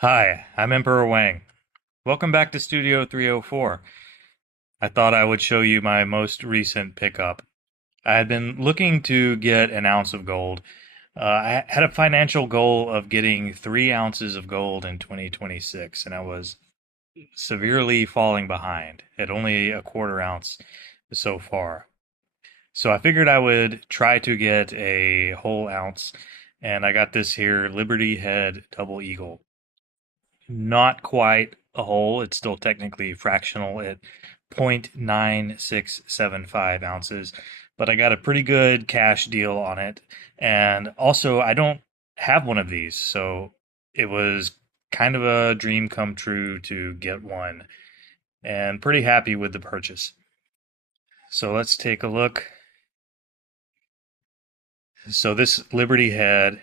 Hi, I'm Emperor Wang. Welcome back to Studio 304. I thought I would show you my most recent pickup. I had been looking to get an ounce of gold. I had a financial goal of getting 3 ounces of gold in 2026, and I was severely falling behind at only a quarter ounce so far. So I figured I would try to get a whole ounce, and I got this here Liberty Head Double Eagle. Not quite a whole. It's still technically fractional at 0.9675 ounces, but I got a pretty good cash deal on it. And also, I don't have one of these, so it was kind of a dream come true to get one, and pretty happy with the purchase. So let's take a look. So this Liberty Head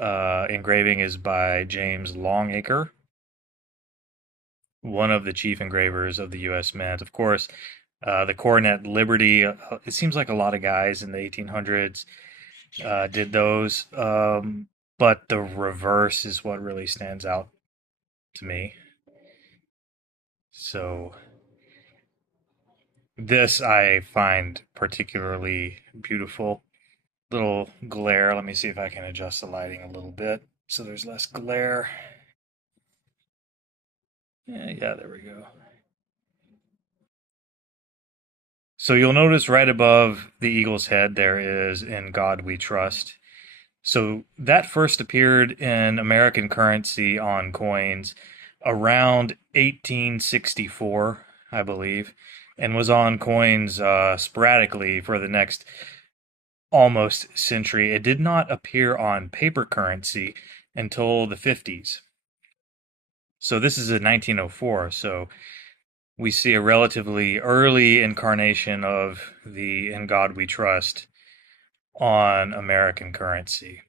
engraving is by James Longacre, one of the chief engravers of the U.S. Mint. Of course, the Coronet Liberty, it seems like a lot of guys in the 1800s did those, but the reverse is what really stands out to me. So this I find particularly beautiful. Little glare. Let me see if I can adjust the lighting a little bit so there's less glare. Yeah, there we go. So you'll notice right above the eagle's head there is "In God We Trust." So that first appeared in American currency on coins around 1864, I believe, and was on coins sporadically for the next almost century. It did not appear on paper currency until the 50s. So this is in 1904. So we see a relatively early incarnation of the "In God We Trust" on American currency.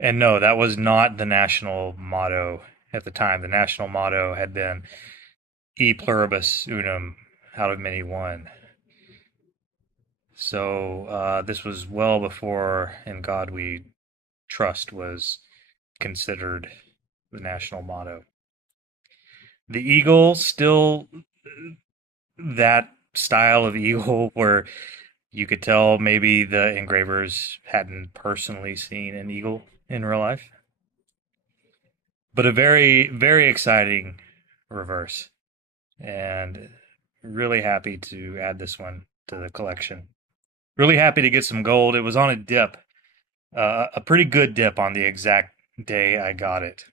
And no, that was not the national motto at the time. The national motto had been "E pluribus unum," out of many one. So this was well before "In God We Trust" was considered the national motto. The eagle, still that style of eagle where you could tell maybe the engravers hadn't personally seen an eagle in real life. But a very, very exciting reverse. And really happy to add this one to the collection. Really happy to get some gold. It was on a dip, a pretty good dip on the exact day I got it.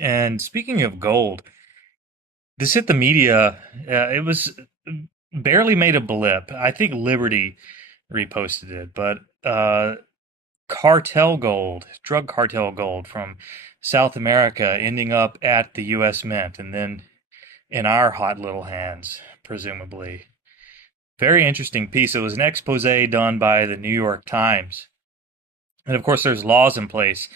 And speaking of gold, this hit the media. It was barely made a blip. I think Liberty reposted it, but cartel gold, drug cartel gold from South America ending up at the U.S. Mint and then in our hot little hands, presumably. Very interesting piece. It was an expose done by the New York Times. And of course, there's laws in place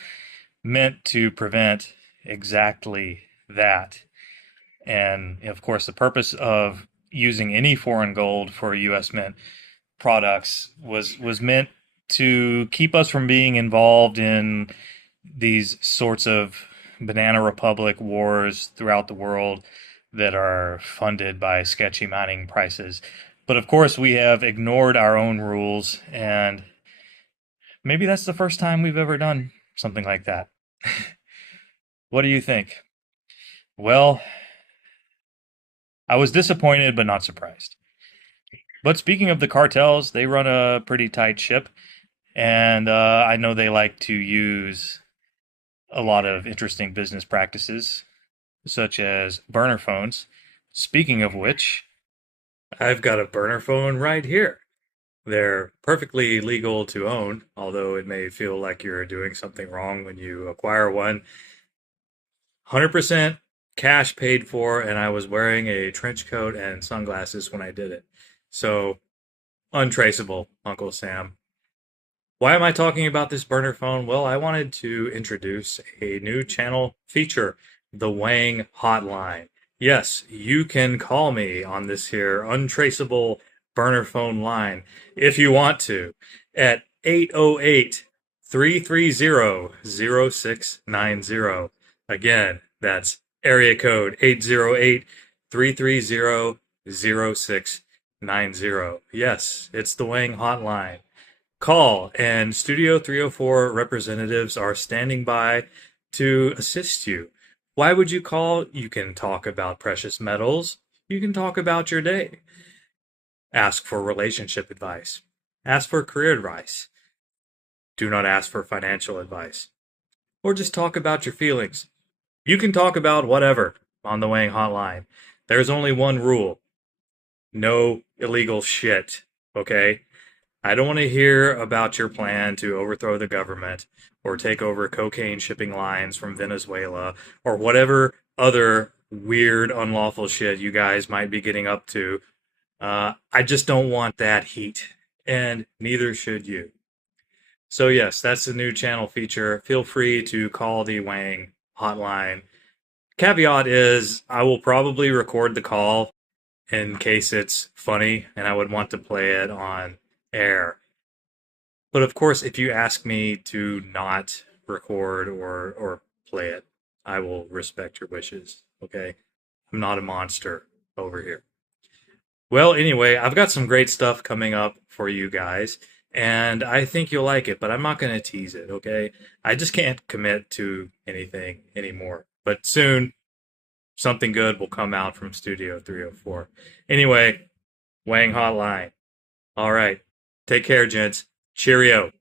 meant to prevent exactly that. And of course, the purpose of using any foreign gold for U.S. Mint products was meant to keep us from being involved in these sorts of banana republic wars throughout the world that are funded by sketchy mining prices. But of course, we have ignored our own rules, and maybe that's the first time we've ever done something like that. What do you think? Well, I was disappointed but not surprised. But speaking of the cartels, they run a pretty tight ship, and I know they like to use a lot of interesting business practices, such as burner phones. Speaking of which, I've got a burner phone right here. They're perfectly legal to own, although it may feel like you're doing something wrong when you acquire one. 100% cash paid for, and I was wearing a trench coat and sunglasses when I did it. So, untraceable, Uncle Sam. Why am I talking about this burner phone? Well, I wanted to introduce a new channel feature, the Wang Hotline. Yes, you can call me on this here untraceable burner phone line if you want to at 808 330 0690. Again, that's area code 808-330-0690. Yes, it's the Wang Hotline. Call, and Studio 304 representatives are standing by to assist you. Why would you call? You can talk about precious metals. You can talk about your day. Ask for relationship advice. Ask for career advice. Do not ask for financial advice. Or just talk about your feelings. You can talk about whatever on the Wang Hotline. There's only one rule: no illegal shit, okay? I don't want to hear about your plan to overthrow the government or take over cocaine shipping lines from Venezuela or whatever other weird, unlawful shit you guys might be getting up to. I just don't want that heat, and neither should you. So, yes, that's the new channel feature. Feel free to call the Wang hotline. Caveat is I will probably record the call in case it's funny and I would want to play it on air. But of course, if you ask me to not record or play it, I will respect your wishes. Okay? I'm not a monster over here. Well, anyway, I've got some great stuff coming up for you guys, and I think you'll like it, but I'm not going to tease it, okay? I just can't commit to anything anymore. But soon, something good will come out from Studio 304. Anyway, Wang Hotline. All right. Take care, gents. Cheerio.